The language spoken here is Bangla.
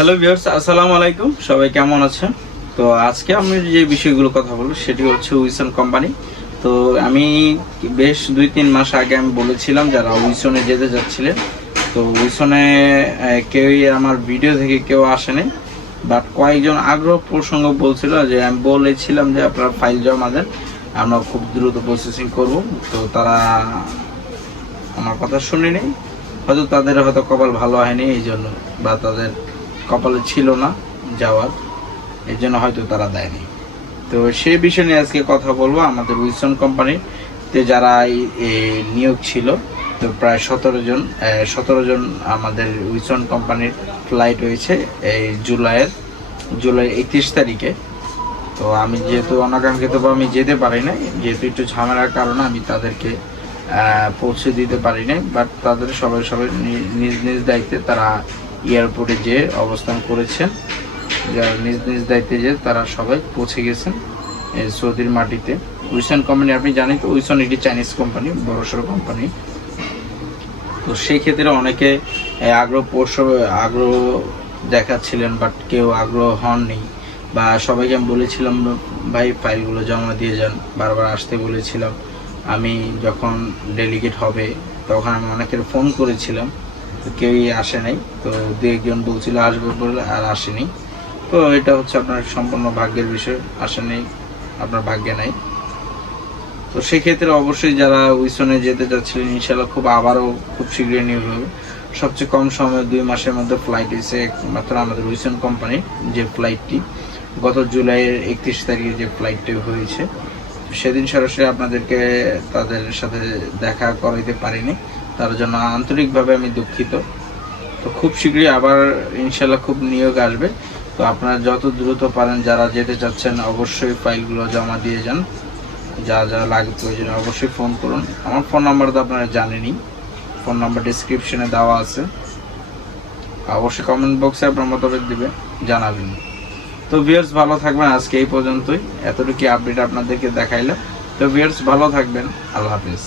হ্যালো ভিউয়ার্স, আসসালামু আলাইকুম। সবাই কেমন আছেন? তো আজকে আমি যে বিষয়গুলো কথা বলবো সেটি হচ্ছে উইসন কোম্পানি। তো আমি বেশ 2-3 মাস আগে আমি বলেছিলাম যারা উইসনে যেতে যাচ্ছিলেন, তো উইসনে কেউই আমার ভিডিও থেকে কেউ আসেনি, বাট কয়েকজন আগ্রহ প্রসঙ্গ বলছিল যে আমি বলেছিলাম যে আপনারা ফাইল জমা দেন, আমরা খুব দ্রুত প্রসেসিং করব। তো তারা আমার কথা শুনেনি, হয়তো তাদের হয়তো কপাল ভালো হয়নি এই জন্য, বা তাদের কপালে ছিল না যাওয়ার, এই জন্য হয়তো তারা দেয়নি। তো সেই বিষয় নিয়ে আজকে কথা বলবো। আমাদের উইলসন কোম্পানিতে যারা নিয়োগ ছিল, তো প্রায় 17 জন আমাদের উইলসন কোম্পানির ফ্লাইট হয়েছে এই জুলাই 31 তারিখে। তো আমি যেহেতু অনাকাঙ্ক্ষিতভাবে আমি যেতে পারি নাই, যেহেতু একটু ঝামেলার কারণে আমি তাদেরকে পৌঁছে দিতে পারি নাই, বাট তাদের সবাই নিজ নিজ দায়িত্বে তারা এয়ারপোর্টে যেয়ে অবস্থান করেছেন। যারা নিজ নিজ দায়িত্বে যে তারা সবাই পৌঁছে গেছেন এই সৌদির মাটিতে। উইসন কোম্পানি আপনি জানেন তো, উইসন একটি চাইনিজ কোম্পানি, বড়সড় কোম্পানি। তো সেই ক্ষেত্রে অনেকে আগ্রহ দেখাচ্ছিলেন, বাট কেউ আগ্রহ হননি, বা সবাইকে আমি বলেছিলাম ভাই ফাইলগুলো জমা দিয়ে যান, বারবার আসতে বলেছিলাম। আমি যখন ডেলিগেট হবে তখন আমি অনেকের ফোন করেছিলাম, তো কেউই আসে নাই। তো দু একজন বলছিল আসবে বলে, আর আসেনি। তো এটা হচ্ছে আপনার সম্পূর্ণ ভাগ্যের বিষয়, আসেনি আপনার ভাগ্যে নাই। তো সেক্ষেত্রে অবশ্যই যারা উইসনে যেতে চাচ্ছিলেন, ইনশাল্লাহ আবারও খুব শীঘ্রই নিয়োগ হবে। সবচেয়ে কম সময়ে 2 মাসের মধ্যে ফ্লাইট এসে একমাত্র আমাদের উইসন কোম্পানির যে ফ্লাইটটি গত জুলাইয়ের 31 তারিখে যে ফ্লাইটটি হয়েছে, সেদিন সরাসরি আপনাদেরকে তাদের সাথে দেখা করাইতে পারিনি, তার জন্য আন্তরিকভাবে আমি দুঃখিত। তো খুব শীঘ্রই আবার ইনশাল্লাহ খুব নিয়োগ আসবে। তো আপনারা যত দ্রুত পারেন যারা যেতে চাচ্ছেন অবশ্যই ফাইলগুলো জমা দিয়ে যান। যা যা লাগে প্রয়োজনে অবশ্যই ফোন করুন। আমার ফোন নাম্বার তো আপনারা জানেনই, ফোন নাম্বার ডিসক্রিপশনে দেওয়া আছে। অবশ্যই কমেন্ট বক্সে আপনার মতামত দিবেন, জানাবেন। তো ভিউয়ার্স ভালো থাকবেন, আজকে এই পর্যন্তই, এতটুকু আপডেট আপনাদেরকে দেখাইলাম। তো ভিউয়ার্স ভালো থাকবেন, আল্লাহ হাফেজ।